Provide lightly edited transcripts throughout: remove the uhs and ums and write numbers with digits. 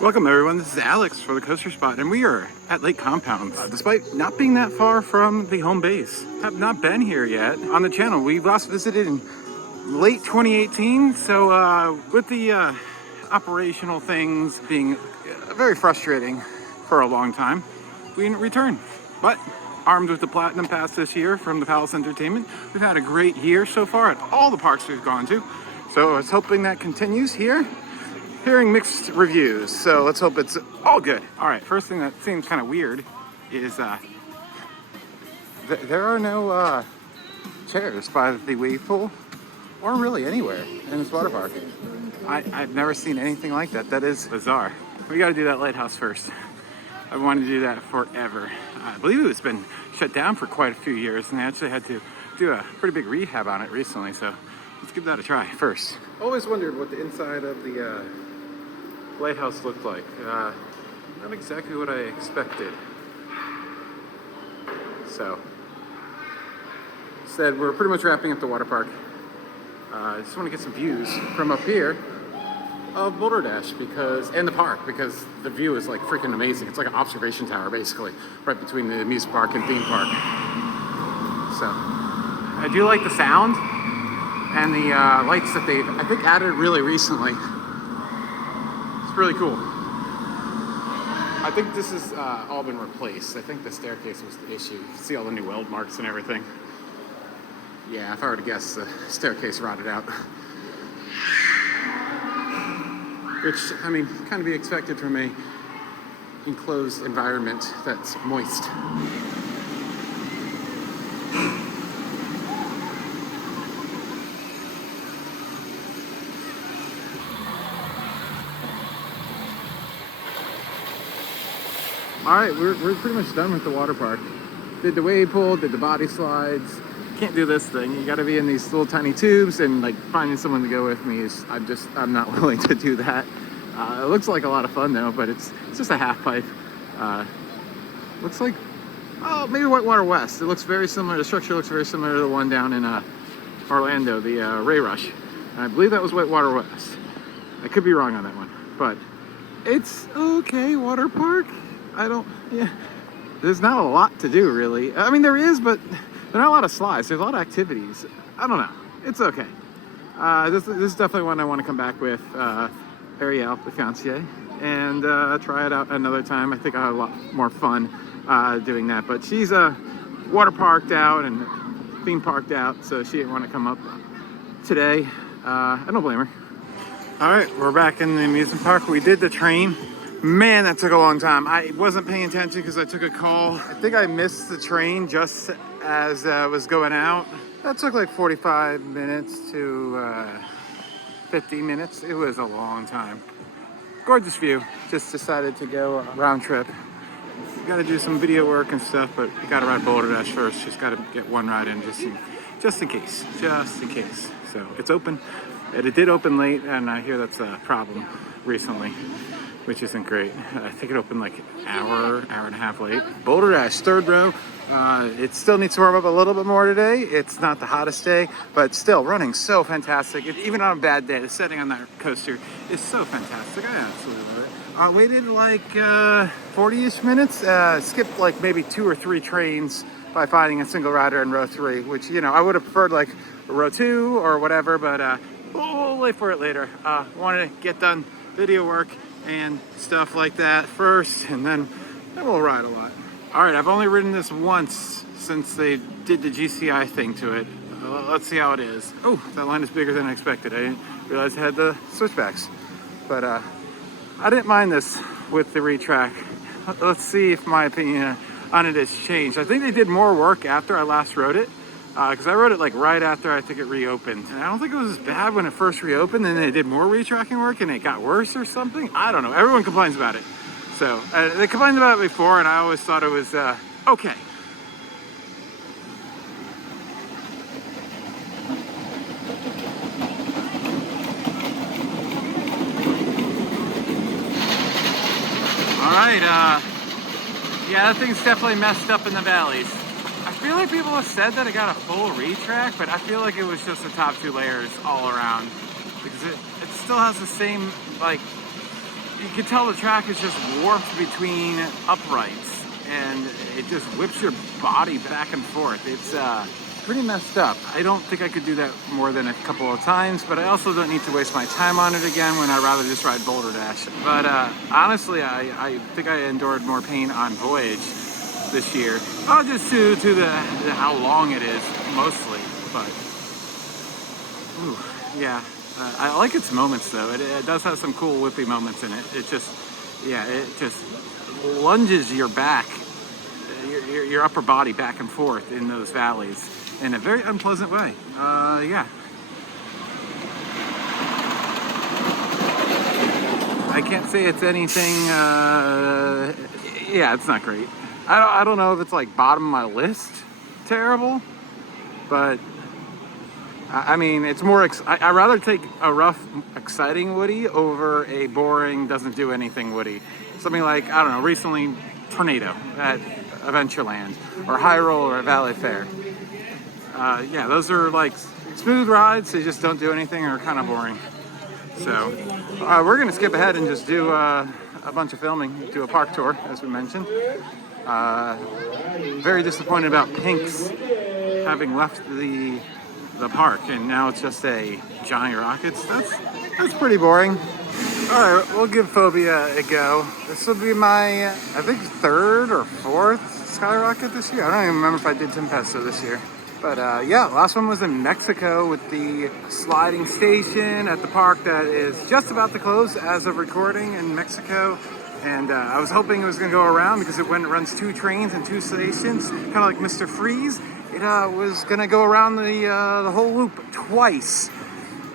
Welcome everyone, this is Alex for the Coaster Spot, and we are at Lake Compounce. Despite not being that far from the home base, have not been here yet on the channel. We last visited in late 2018, so with the operational things being very frustrating for a long time, we didn't return. But armed with the Platinum Pass this year from the Palace Entertainment, we've had a great year so far at all the parks we've gone to. So I was hoping that continues here. Hearing mixed reviews, so let's hope it's all good. All right, first thing that seems kind of weird is there are no chairs by the wave pool or really anywhere in this water park. I've never seen anything like that. That is bizarre. We got to do that lighthouse first. I've wanted to do that forever. I believe it's been shut down for quite a few years, and they actually had to do a pretty big rehab on it recently, so let's give that a try first. Always wondered what the inside of the lighthouse looked like. Not exactly what I expected. So, instead, we're pretty much wrapping up the water park. I just want to get some views from up here of Boulder Dash and the park, because the view is like freaking amazing. It's like an observation tower, basically, right between the amusement park and theme park. So, I do like the sound and the lights that they've, I think, added really recently. Really cool. I think this has all been replaced. I think the staircase was the issue. You can see all the new weld marks and everything. Yeah, if I were to guess, the staircase rotted out. Which, I mean, kind of be expected from a enclosed environment that's moist. All right, we're pretty much done with the water park. Did the wave pool, did the body slides. Can't do this thing. You got to be in these little tiny tubes, and like finding someone to go with me is I'm not willing to do that. It looks like a lot of fun though, but it's just a half pipe. Looks like maybe Whitewater West. It looks very similar. The structure looks very similar to the one down in Orlando, the Ray Rush. And I believe that was Whitewater West. I could be wrong on that one, but it's okay water park. There's not a lot to do, really. I mean, there is, but there are not a lot of slides. There's a lot of activities. I don't know. It's okay. This is definitely one I want to come back with Ariel, the fiancée, and try it out another time. I think I'll have a lot more fun doing that. But she's water parked out and theme parked out, so she didn't want to come up today. I don't blame her. All right, we're back in the amusement park. We did the train. Man, that took a long time. I wasn't paying attention because I took a call. I think I missed the train just as it was going out. That took like 45 minutes to 50 minutes. It was a long time. Gorgeous view. Just decided to go round trip. Got to do some video work and stuff, but we got to ride Boulder Dash first. Just got to get one ride in just in case. So it's open. It did open late, and I hear that's a problem recently, which isn't great. I think it opened like an hour and a half late. Boulder Dash, third row. It still needs to warm up a little bit more today. It's not the hottest day, but still running so fantastic. Even on a bad day, the setting on that coaster is so fantastic. I absolutely love it. I waited like 40-ish minutes. Skipped like maybe 2 or 3 trains by finding a single rider in row 3, which, you know, I would have preferred like row 2 or whatever, but we'll wait for it later. Wanted to get done video work and stuff like that first, and then we'll ride a lot. All right, I've only ridden this once since they did the GCI thing to it. Let's see how it is. Oh, that line is bigger than I expected. I didn't realize it had the switchbacks, but I didn't mind this with the retrack. Let's see if my opinion on it has changed. I think they did more work after I last rode it, because I rode it like right after I think it reopened. And I don't think it was as bad when it first reopened, and they did more retracking work and it got worse or something. I don't know. Everyone complains about it. So they complained about it before, and I always thought it was okay. All right, yeah, that thing's definitely messed up in the valleys. I feel like people have said that it got a full retrack, but I feel like it was just the top 2 layers all around, because it still has the same like you can tell the track is just warped between uprights, and it just whips your body back and forth. It's pretty messed up. I don't think I could do that more than a couple of times, but I also don't need to waste my time on it again when I'd rather just ride Boulder Dash. But honestly, I think I endured more pain on Voyage this year. Just due to the how long it is, mostly. But, ooh, yeah. I like its moments, though. It does have some cool whippy moments in it. It just lunges your back, your upper body back and forth in those valleys in a very unpleasant way. Yeah. I can't say it's anything, yeah, it's not great. I don't know if it's like bottom of my list terrible, but I mean, it's more, I'd rather take a rough, exciting Woody over a boring, doesn't do anything Woody. Something like, I don't know, recently Tornado at Adventureland, or High Roller at Valley Fair. Yeah, those are like smooth rides, they just don't do anything or are kind of boring. So, we're gonna skip ahead and just do a bunch of filming, do a park tour, as we mentioned. Very disappointed about Pink's having left the park, and now it's just a Johnny Rockets. That's pretty boring. All right, we'll give Phobia a go. This will be my, I think, 3rd or 4th Skyrocket this year. I don't even remember if I did Tempesto this year. But yeah, last one was in Mexico with the sliding station at the park that is just about to close as of recording in Mexico. And I was hoping it was going to go around because it runs 2 trains and 2 stations, kind of like Mr. Freeze. It was going to go around the whole loop twice.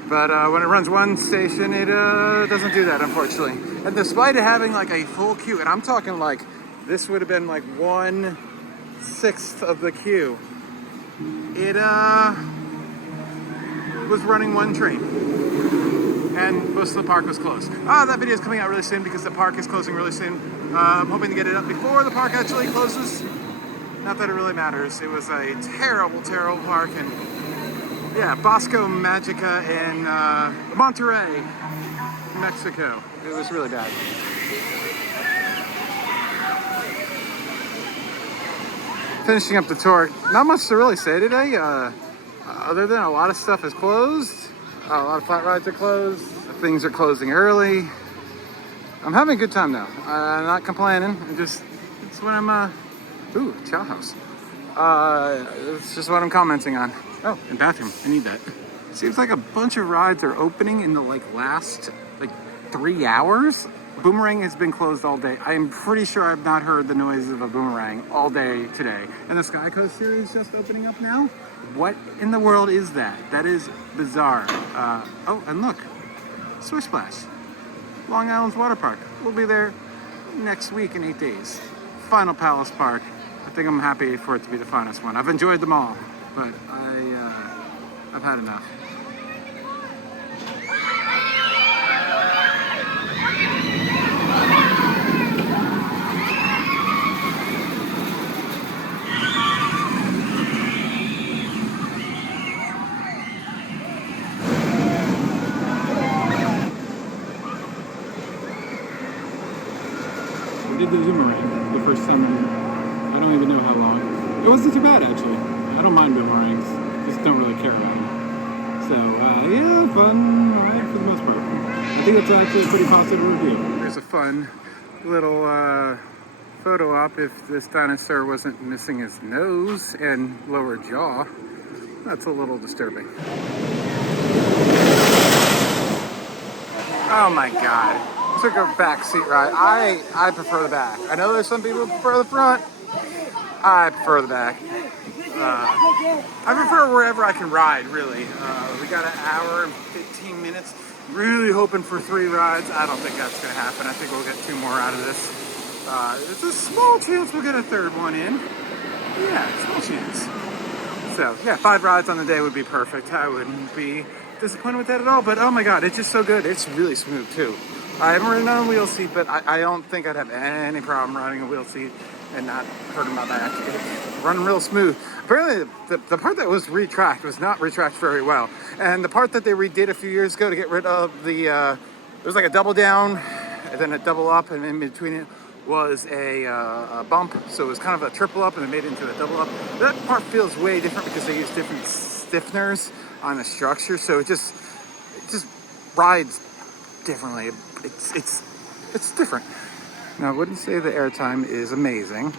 But when it runs 1 station, it doesn't do that, unfortunately. And despite it having like a full queue, and I'm talking like this would have been like 1/6 of the queue, it was running 1 train. And most of the park was closed. That video is coming out really soon because the park is closing really soon. I'm hoping to get it up before the park actually closes. Not that it really matters. It was a terrible, terrible park. And yeah, Bosco Magica in Monterrey, Mexico. It was really bad. Finishing up the tour. Not much to really say today. Other than a lot of stuff is closed. A lot of flat rides are closed. Things are closing early. I'm having a good time now. I'm not complaining. It's what I'm, ooh, chow house. It's just what I'm commenting on. Oh, and bathroom. I need that. Seems like a bunch of rides are opening in the last 3 hours. Boomerang has been closed all day. I am pretty sure I've not heard the noise of a boomerang all day today. And the Sky Coast series just opening up now. What in the world is that? That is bizarre. Oh, and look, Swish Splash, Long Island's water park. We'll be there next week in 8 days. Final Palace Park. I think I'm happy for it to be the finest one. I've enjoyed them all, but I've had enough. I did the boomerang the first time I don't even know how long. It wasn't too bad, actually. I don't mind boomerangs, just don't really care about them. So, yeah, fun ride for the most part. I think it's actually a pretty positive review. There's a fun little photo op if this dinosaur wasn't missing his nose and lower jaw. That's a little disturbing. Oh my god. Took a back seat ride. I prefer the back. I know there's some people who prefer the front. I prefer the back. I prefer wherever I can ride, really. We got an hour and 15 minutes. Really hoping for 3 rides. I don't think that's going to happen. I think we'll get 2 more out of this. There's a small chance we'll get a 3rd one in. Yeah, small chance. So, yeah, 5 rides on the day would be perfect. I wouldn't be disappointed with that at all. But, oh my god, it's just so good. It's really smooth, too. I haven't ridden on a wheel seat, but I don't think I'd have any problem riding a wheel seat and not hurting my back. It's running real smooth. Apparently, the part that was retracked was not retracked very well. And the part that they redid a few years ago to get rid of the, it was like a double down and then a double up, and in between it was a bump. So it was kind of a triple up, and they made it into a double up. That part feels way different because they use different stiffeners on the structure, so it just rides differently. It's different. Now, I wouldn't say the airtime is amazing.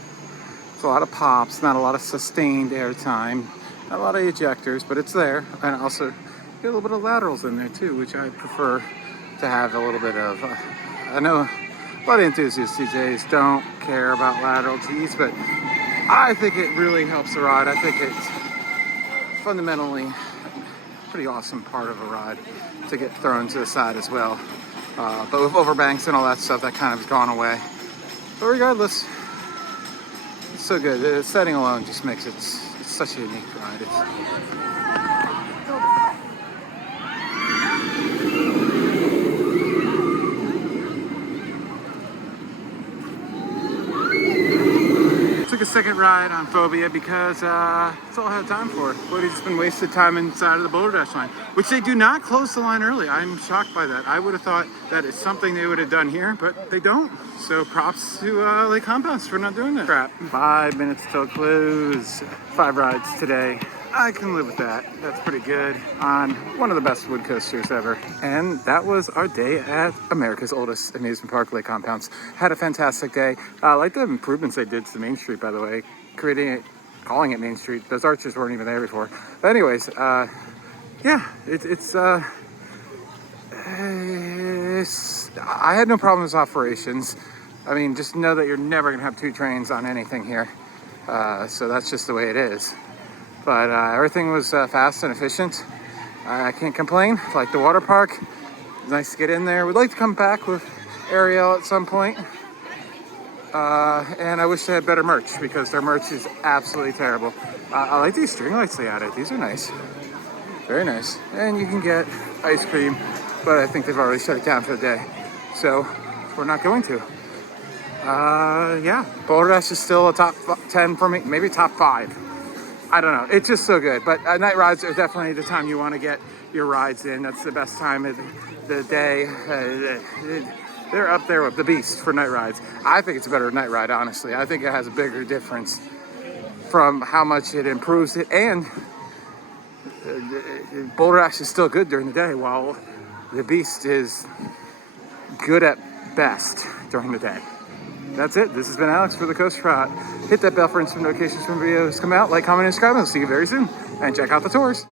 It's a lot of pops, not a lot of sustained airtime, not a lot of ejectors, but it's there. And also, get a little bit of laterals in there too, which I prefer to have a little bit of. I know a lot of enthusiasts these days don't care about lateral G's, but I think it really helps the ride. I think it's fundamentally a pretty awesome part of a ride to get thrown to the side as well. But with overbanks and all that stuff, that kind of has gone away. But regardless, it's so good. The setting alone just makes it it's such a unique ride. Took a second ride on Phobia because that's all I had time for. Woody's just been wasted time inside of the Boulder Dash line, which they do not close the line early. I'm shocked by that. I would have thought that it's something they would have done here, but they don't. So props to Lake Compounce for not doing that crap. 5 minutes till close. 5 rides today. I can live with that. That's pretty good on one of the best wood coasters ever. And that was our day at America's oldest amusement park, Lake Compounce. Had a fantastic day. I like the improvements they did to Main Street, by the way. Calling it Main Street. Those arches weren't even there before. But anyways, yeah, I had no problems with operations. I mean, just know that you're never gonna have 2 trains on anything here. So that's just the way it is. But everything was fast and efficient. I can't complain. Like the water park, nice to get in there. We'd like to come back with Ariel at some point. And I wish they had better merch because their merch is absolutely terrible. I like these string lights they added. These are nice. Very nice. And you can get ice cream, but I think they've already shut it down for the day. So we're not going to. Yeah, Boulder Dash is still a top 10 for me, maybe top 5. I don't know. It's just so good. But night rides are definitely the time you want to get your rides in. That's the best time of the day. They're up there with the beast for night rides. I think it's a better night ride, honestly. I think it has a bigger difference from how much it improves it. And Boulder Dash is still good during the day, while the beast is good at best during the day. That's it. This has been Alex for the Coast Trot. Hit that bell for instant notifications when videos come out. Like, comment, and subscribe. I'll see you very soon. And check out the tours.